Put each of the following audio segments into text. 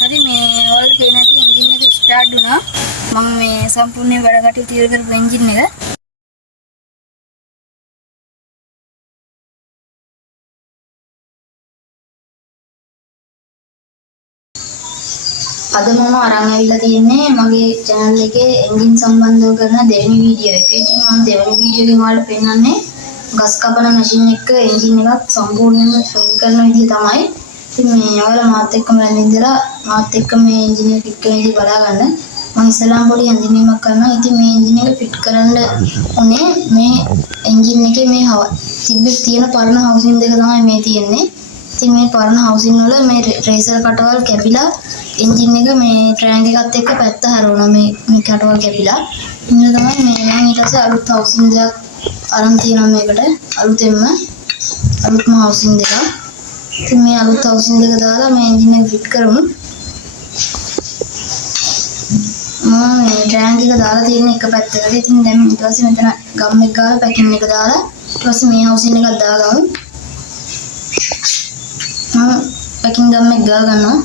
හරි මේ ඔයාලට පේන ඇති එන්ජින් එක ස්ටාර්ට් වුණා. මම මේ සම්පූර්ණ වැඩ කටයුතු ඉවර කරපු එන්ජින් එක. අද මම අරන් ඇවිල්ලා තියෙන්නේ මගේ channel එකේ එන්ජින් සම්බන්ධව කරන දෙවෙනි වීඩියෝ එක. ඉතින් මම දෙවෙනි වීඩියෝ එකේ ඔයාලට පෙන්නන්නේ ගස් කපන මැෂින් එක එන්ජින් එකත් සම්පූර්ණයෙන්ම ෆිල් කරන විදිය තමයි. ඉතින් මේ ඔයාලා මාත් එක්කම ඉඳලා මාත් එක්ක මේ එන්ජින් එක ෆිට කරන විදිය බලා ගන්න. මම ඉස්සෙල්ලාම පොඩි හැඳින්වීමක් කරනවා. ඉතින් මේ එන්ජින් එක ෆිට කරන්න උනේ මේ එන්ජින් එකේ මේ තියෙන පරණ හවුසින් දෙක තමයි මේ තියෙන්නේ. ඉතින් මේ පරණ හවුසින් වල මේ රේසර් කටවල් කැපිලා එන්ජින් එක මේ ට්‍රෑන්ක් එකත් එක්ක පැත්ත හරවනවා මේ කටවල් කැපිලා. ඉන්න තමයි මේ මම ඊට පස්සේ අලුත් හවුසින් දෙකක් අරන් තියෙනවා මේකට. අලුත්ම හවුසින් දෙකක්. ඉතින් මේ අලුත් හවුසින් දෙක දාලා මේ එන්ජින් එක ෆිට කරමු. මම මේ ට්‍රෑන්ක් එක දාලා තියෙන එක පැත්තකට. ඉතින් දැන් ඊට පස්සේ මෙතන ගම් එක ගාලා පැකින් එක දාලා ඊට පස්සේ මේ හවුසින් එකක් දාගමු. මම පැකින් ගම් එක ගාලා ගන්නවා.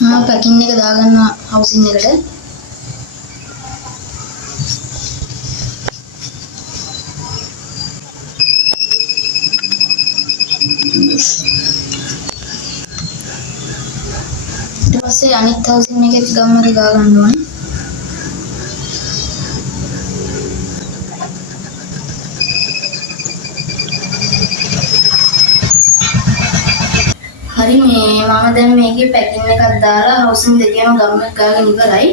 මම පැකින් එක දාගන්නවා හවුසින් එකට. ඊට පස්සේ අනිත් හවුසින් එකේ ගම් එක දාගන්න ඕනේ. හරි මේ මම දැන් මේකේ පැකින් එකක් දාලා හවුසින් දෙකේම ගම් එක ගාගෙන ඉවරයි.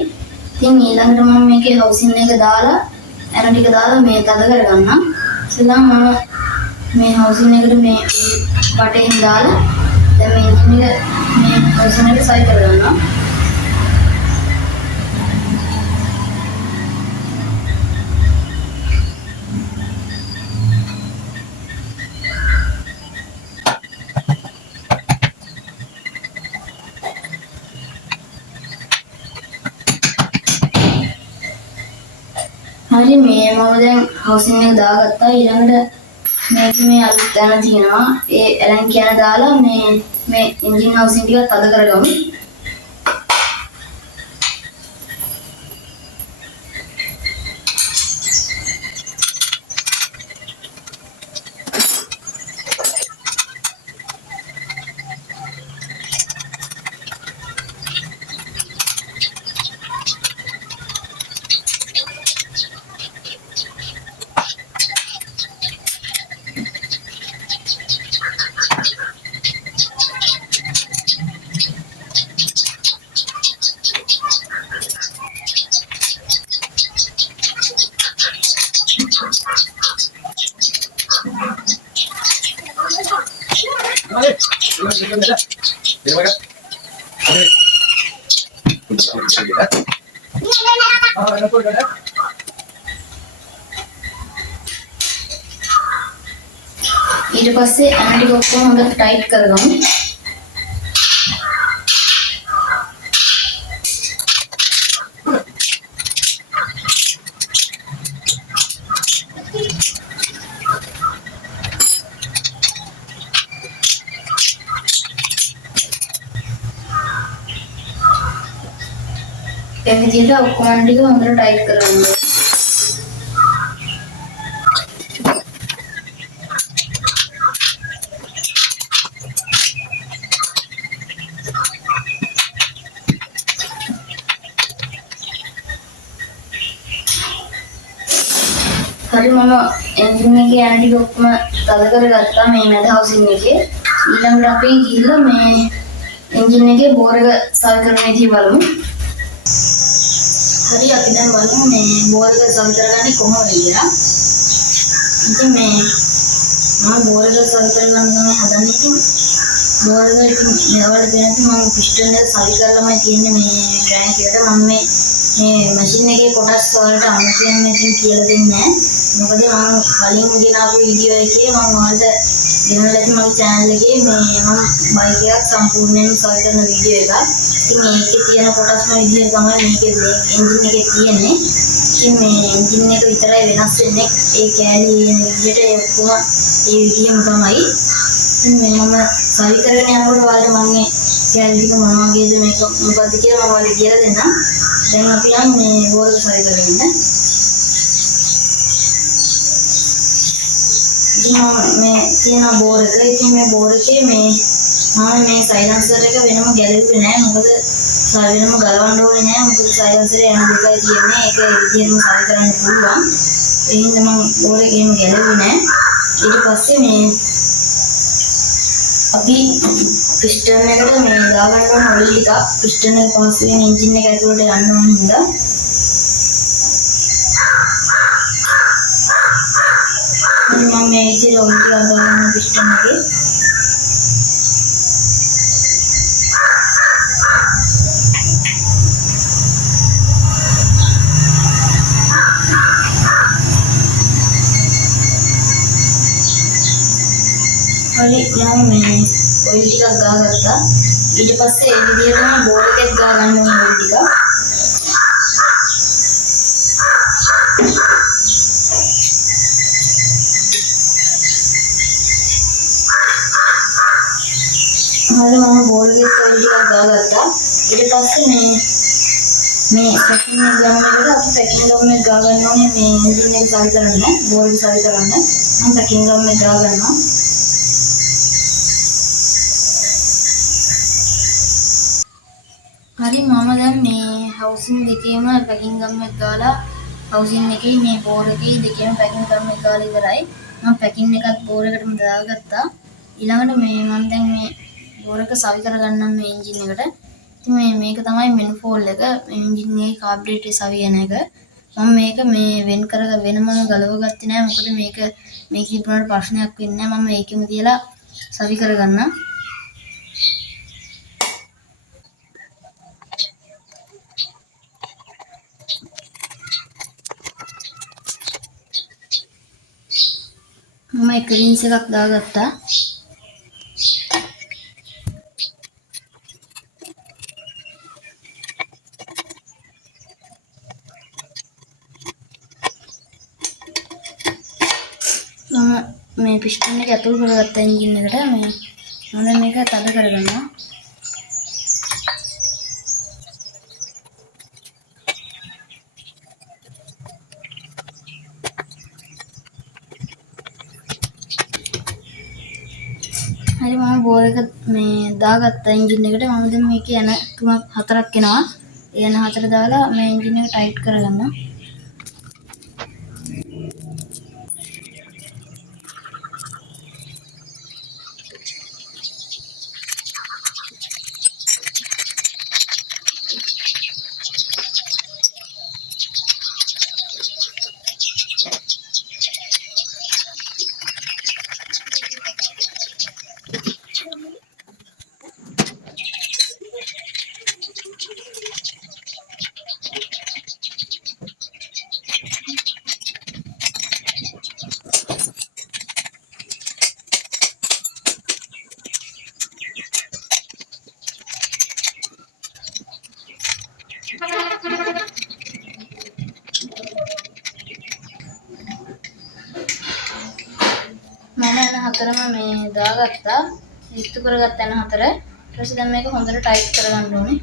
ඉතින් ඊළඟට මම මේකේ හවුසින් එක දාලා ඇන ටික දාලා මේ තද කරගන්නම්. ඉතින් මම මේ හවුසින් එකට මේ වටේන් දාලා දැන් මේ එන්ජින් එක මේ හවුසින් එකට සයි කරගන්නවා. හරි මේ මම දැන් හවුසින් එක දාගත්තා. ඊළඟට මේකේ මේ අලුත් දැන තියෙනවා. ඒ ඇලන් කියන දාලා මේ එන්ජින් හවුසින් ටික තද කරගමු. ඊට පස්සේ ඇන ටික ඔක්කොම හොඳට ටයිට් කරගමු. ඒ විදිහට ඔක්කොම ටික හොඳට ටයිට් කරගන්න ඕනේ. හරි මම එන්ජින් එකේ යන ටික ඔක්කොම තද කරගත්තා මේ මැද හවුසින් එකේ. ඊළඟට අපි ගිහලා මේ එන්ජින් එකේ බෝර් එක සල් කරන විදිහ බලමු. හරි අපි දැන් බලමු මේ බෝර් එක සල් කරගන්නේ කොහොමද කියලා. ඉතින් මේ මම බෝර් එක සල් කරගන්න තමයි හදන්නේ. ඉතින් බෝර් එක ඉතින් මෙවල දෙන්නත් මම පිස්ටන් එක සල් කරලාමයි තියෙන්නේ මේ ටැංක් එකට. මම මේ මැෂින් එකේ කොටස් වලට අමුතුවෙන් ඉතින් කියලා දෙන්නේ නැහැ. මොකද මම කලින් ගෙනාපු වීඩියෝ එකේ මම ඔයාලට ගෙනලා තියෙන මගේ channel එකේ මේ මම බයික් එකක් සම්පූර්ණයෙන් සල් කරන වීඩියෝ එකක්. ඉතින් මේකේ තියෙන කොටස්ම විදිහට තමයි මේකේ එන්ජින් එකේ තියෙන්නේ. ඉතින් මේ එන්ජින් එක විතරයි වෙනස් වෙන්නේ. ඒ කෑලි එන විදිහට ඒ ඔක්කොම ඒ විදිහම තමයි. ඉතින් මේ මම සල් කරගෙන යනකොට ඔයාලට මම මේ කෑලි ටික මොන වගේද මේක මොකද්ද කියලා මම ඔයාලට කියලා දෙන්නම්. දැන් අපි යන්නේ බෝර් එක සල් කරගෙන. මේ තියෙන බෝර් එක. ඉතින් මේ බෝර් එකේ මේ මම මේ සයිලන්සර් එක වෙනම ගැලෙන්නේ නැහැ. මොකද වෙනම ගලවන්න ඕනේ නැහැ. මොකද සයිලන්සරේ යන දෙකයි තියෙන්නේ. ඒක ඒ විදිහටම සල් කරන්න පුළුවන්. ඒ හින්දා මම බෝර් එකේම ගැලෙන්නේ නැහැ. ඊට පස්සේ මේ අපි පිස්ටන් එකට මේ දාගන්න ඕන ඔයිල් ටික පිස්ටන් එක පාස් වෙන එන්ජින් එක ඇතුළට යන්න ඕන හින්දා මම මේ ඉතින් ඔයිල් ටික දාගන්න පිස්ටන් එකේ. හරි මම මේ ඔයිල් ටිකක් ගාගත්තා. ඊට පස්සේ ඒ විදිහටම බෝර් එකෙත් ගා ගන්න ඕන ඔයිල් ටික. හරි මම බෝර් එකෙත් ඔයිල් ටිකක් ගාගත්තා. ඊට පස්සේ මේ පැකින් එක ගන්න එකට අපි පැකින් ගම් එක ගා ගන්න ඕනේ මේ එන්ජින් එක සල් කරන්න, බෝර් එක සල් කරන්න. මම පැකින් ගම් එක ගා ගන්නවා. හරි මම දැන් මේ හවුසින් දෙකේම පැකින් ගම් එක ගාලා හවුසින් එකේ මේ බෝර් එකේ දෙකේම පැකින් ගම් එක ගාලා ඉවරයි. මම පැකින් එකත් බෝර් එකටම දාගත්තා. ඊළඟට මේ මම දැන් මේ බෝර් එක සවි කරගන්නම් මේ එන්ජින් එකට. ඉතින් මේක තමයි මෙනුෆෝල් එක. මේ එන්ජින් එකේ කාබ්යුරේටර් සවි යන එක. මම මේක මේ වෙනමම ගලව ගත්තේ නෑ. මොකද මේක තිබුණාට ප්‍රශ්නයක් වෙන්නේ නෑ. මම ඒකෙම තියලා සවි කරගන්නම්. මම එක රින්ස් එකක් දාගත්තා. මම මේ පිස්ටන් එක ඇතුල් කරගත්තා එන්ජින් එකට. මම මේක තද කරගන්නවා. හරි මම බෝර් එක මේ දාගත්තා එන්ජින් එකට. මම දැන් මේකේ යන 3-4ක් එනවා. ඒ යන 4 දාලා මේ එන්ජින් එක ටයිට් කරගන්නවා. මම යන 4ම මේ දාගත්තා. ඉස්තු කරගත්ත යන 4. ඊට පස්සේ දැන් මේක හොඳට ටයිට් කරගන්න ඕනේ.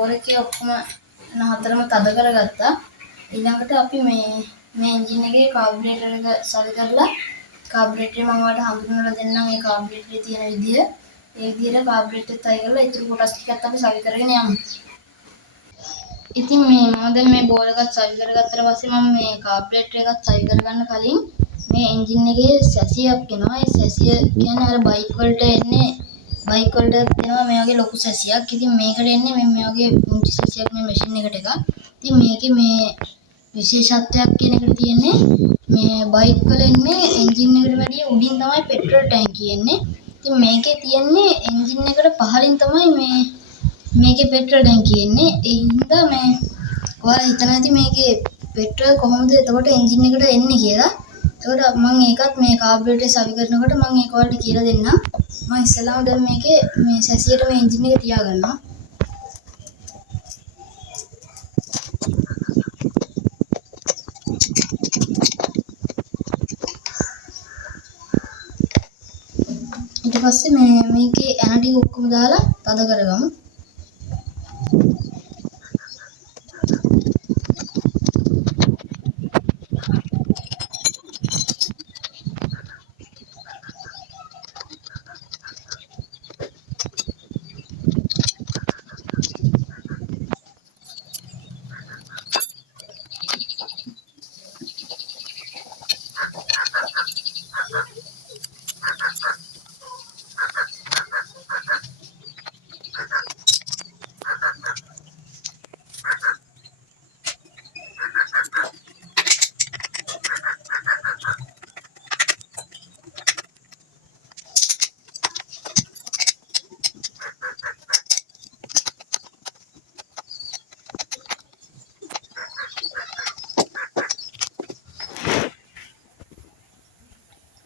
බෝර් එකේ ඔක්කොම හතරම තද කරගත්තා. ඊළඟට අපි මේ එන්ජින් එකේ කාබුරේටර් එක සවි කරලා කාබුරේටරේ මම ඔයාලට හඳුන්වලා දෙන්නම් මේ කාබුරේටරේ තියෙන විදිය. ඒ විදිහට කාබුරේටර් එකත් අය කරලා ඊටු කොටස් ටිකත් අපි සවි කරගෙන යමු. ඉතින් මම දැන් මේ බෝර් එකත් සවි කරගත්තට පස්සේ මම මේ කාබුරේටර් එකත් සවි කරගන්න කලින් මේ එන්ජින් එකේ සැසියක් එනවා. ඒ සැසිය කියන්නේ අර බයික් වලට එනවා මේ වගේ ලොකු සැසියක්. ඉතින් මේකට එන්නේ මේ වගේ පුංචි සැසියක් මේ මැෂින් එකට එකක්. ඉතින් මේකේ මේ විශේෂත්වයක් කියන එකට තියෙන්නේ මේ බයික් වල එන්නේ එන්ජින් එකට වැඩිය උඩින් තමයි පෙට්‍රල් ටැංකිය එන්නේ. ඉතින් මේකේ තියෙන්නේ එන්ජින් එකට පහළින් තමයි මේකේ පෙට්‍රල් ටැංකිය එන්නේ. ඒ හින්දා ඔයාලා හිතන ඇති මේකේ පෙට්‍රල් කොහොමද එතකොට එන්ජින් එකට එන්නේ කියලා. එතකොට මම ඒකත් මේ කාබුරේටරේ සවි කරනකොට මම ඒක ඔයාලට කියලා දෙන්නම්. මම ඉස්සෙල්ලාම දැන් මේකේ මේ සැසියට මේ එන්ජින් එක තියාගන්නවා. ඊට පස්සේ මේකේ ඇන ටික ඔක්කොම දාලා තද කරගමු.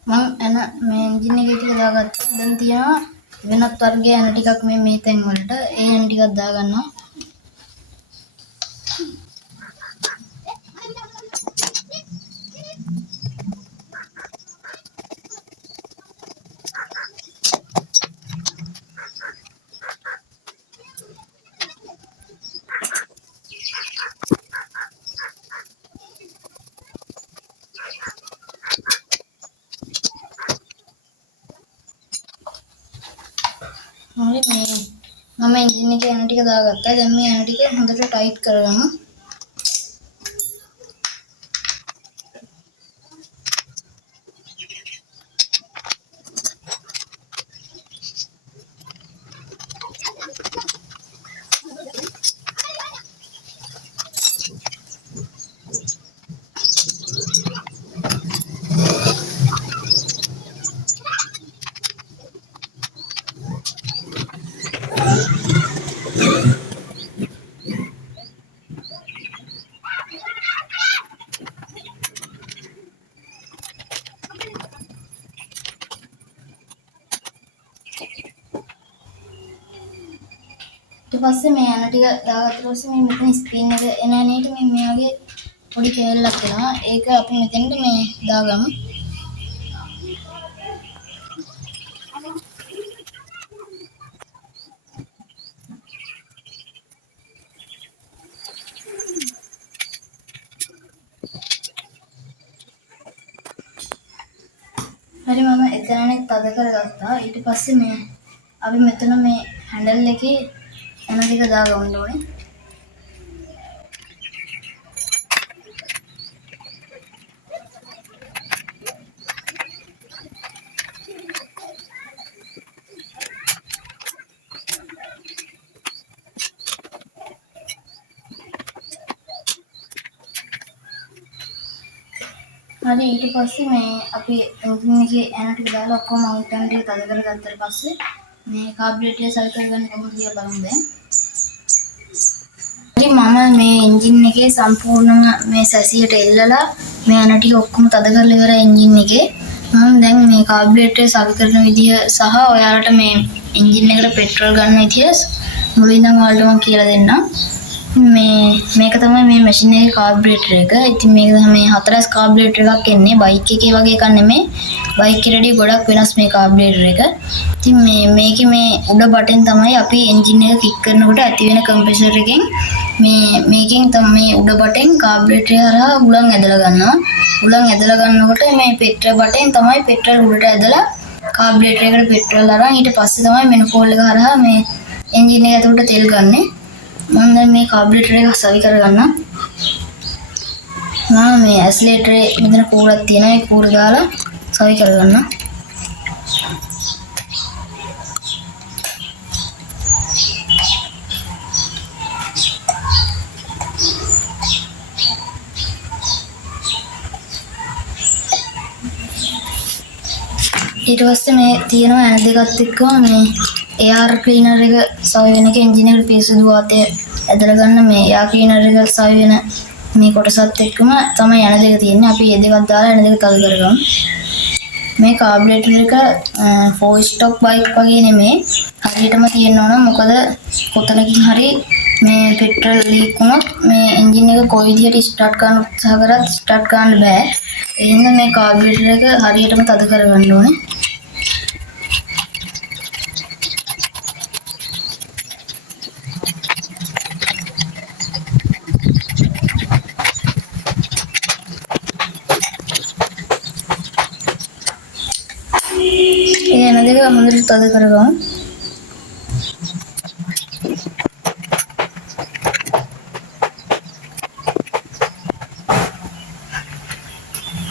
මම මේ එන්ජින් එකේ ටික දාගත්තා. දැන් තියෙනවා වෙනත් වර්ගයේ ඇන ටිකක් මේ තැන් වලට. ඒ ඇන ටිකක් දාගන්නවා. හරි මම එන්ජින් එකේ ඇන ටික දාගත්තා. දැන් මේ ඇන ටික හොඳට ටයිට් කරගමු. ඊට පස්සේ මේ ඇන ටික දාගත්ත පස්සේ මේ මෙතන ස්ප්‍රින් එක එන ඇනේට මේ වගේ පොඩි කෑල්ලක් එනවා. ඒක අපි මෙතෙන්ට මේ දාගමු. හරි මම එතනනේ තද කරගත්තා. ඊට පස්සේ අපි මෙතන මේ හැන්ඩල් එකේ ඇන ටික දාගන්න ඕනේ. හරි ඊට පස්සේ අපි එන්ජින් එකේ ඇන ටික දාලා ඔක්කොම මවුන්ට් ඇන ටික තද කරගත්තට පස්සේ මේ කාබුරේටරේ සවි කරගන්න කොහොමද කියලා බලමු දැන්. හරි මම මේ එන්ජින් එකේ සම්පූර්ණම මේ සැසියට එල්ලලා මේ ඇන ටික ඔක්කොම තද කරලා ඉවරයි එන්ජින් එකේ. මම දැන් මේ කාබුරේටරේ සවි කරන විදිය සහ ඔයාලට මේ එන්ජින් එකට පෙට්‍රල් ගන්න විදිය මුලින්ම ඔයාලට මම කියලා දෙන්නම්. මේක තමයි මේ මැෂින් එකේ කාබුරේටර් එක. ඉතින් මේක මේ 4S කාබුරේටර් එකක් එන්නේ. බයික් එකේ වගේ එකක් නෙමෙයි. බයික් එකේදී ගොඩක් වෙනස් මේ කාබුරේටර් එක. ඉතින් මේකේ මේ උඩ බටන් තමයි අපි එන්ජින් එක කික් කරනකොට ඇති වෙන කම්ප්‍රෙසර් එකෙන් මේකෙන් තමයි මේ උඩ බටන් කාබුරේටර් හරහා හුලං ඇදලා ගන්නවා. හුලං ඇදලා ගන්නකොට මේ පෙට්‍රල් බටන් තමයි පෙට්‍රල් උඩට ඇදලා කාබුරේටර් එකට පෙට්‍රල් අරන් ඊට පස්සේ තමයි මෙනෝෆෝල් එක හරහා මේ එන්ජින් එක ඇතුළට තෙල් ගන්නෙ. මම දැන් මේ කාබුරේටර් එක සවි කරගන්නම්. මම මේ ඇක්සලරේටර් මෙතන කූරක් තියෙනවා. ඒ කූර දාලා සවි කරගන්නම්. ඊට පස්සේ මේ තියෙනවා ඇන දෙකත් එක්කම මේ එයාර් ක්ලීනර් එක සවි වෙන එක එන්ජින් එකට පිරිසිදු වාතය ඇදලා ගන්න මේ එයාර් ක්ලීනර් එක සවි වෙන මේ කොටසත් එක්කම තමයි ඇන දෙක තියෙන්නේ. අපි මේ දෙකක් දාලා ඇන දෙක තද කරගමු. මේ කාබුරේටර් එක 4 ස්ටොක් බයික් වගේ නෙමෙයි. හරියටම තියෙන්න ඕන. මොකද කොතනකින් හරි මේ පෙට්‍රල් ලීක් වුණොත් මේ එන්ජින් එක කොයි විදිහට ස්ටාර්ට් කරන්න උත්සාහ කරත් ස්ටාර්ට් කරන්න බෑ. ඒ හින්දා මේ කාබුරේටර් එක හරියටම තද කරගන්න ඕනේ. ඒ එන දෙක හොඳට තද කරගමු.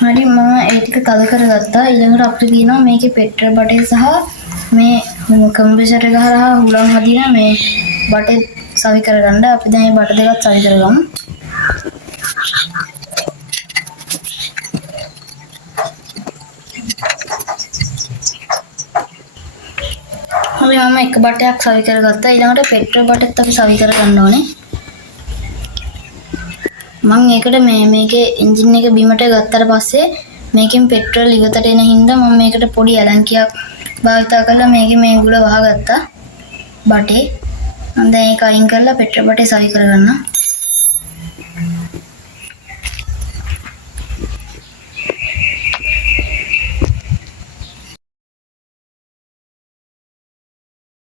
හරි මම ඒ ටික තද කරගත්තා. ඊළඟට අපිට තියෙනවා මේකේ පෙට්‍රල් බටේ සහ මේ කම්ප්‍රෙසර් එක හරහා හුලං වදින මේ බටේ සවි කරගන්න. අපි දැන් මේ බට දෙකත් සවි කරගමු. අපි මම එක බටයක් සවි කරගත්තා. ඊළඟට පෙට්‍රල් බටෙත් අපි සවි කරගන්න ඕනේ. මම ඒකට මේකේ එන්ජින් එක බිමට ගත්තට පස්සේ මේකෙන් පෙට්‍රල් ඉවතට එන හින්දා මම මේකට පොඩි ඇලන්කියක් භාවිතා කරලා මේකේ මේ ගුල වහගත්තා බටේ. මම දැන් ඒක අයින් කරලා පෙට්‍රල් බටේ සවි කරගන්නම්.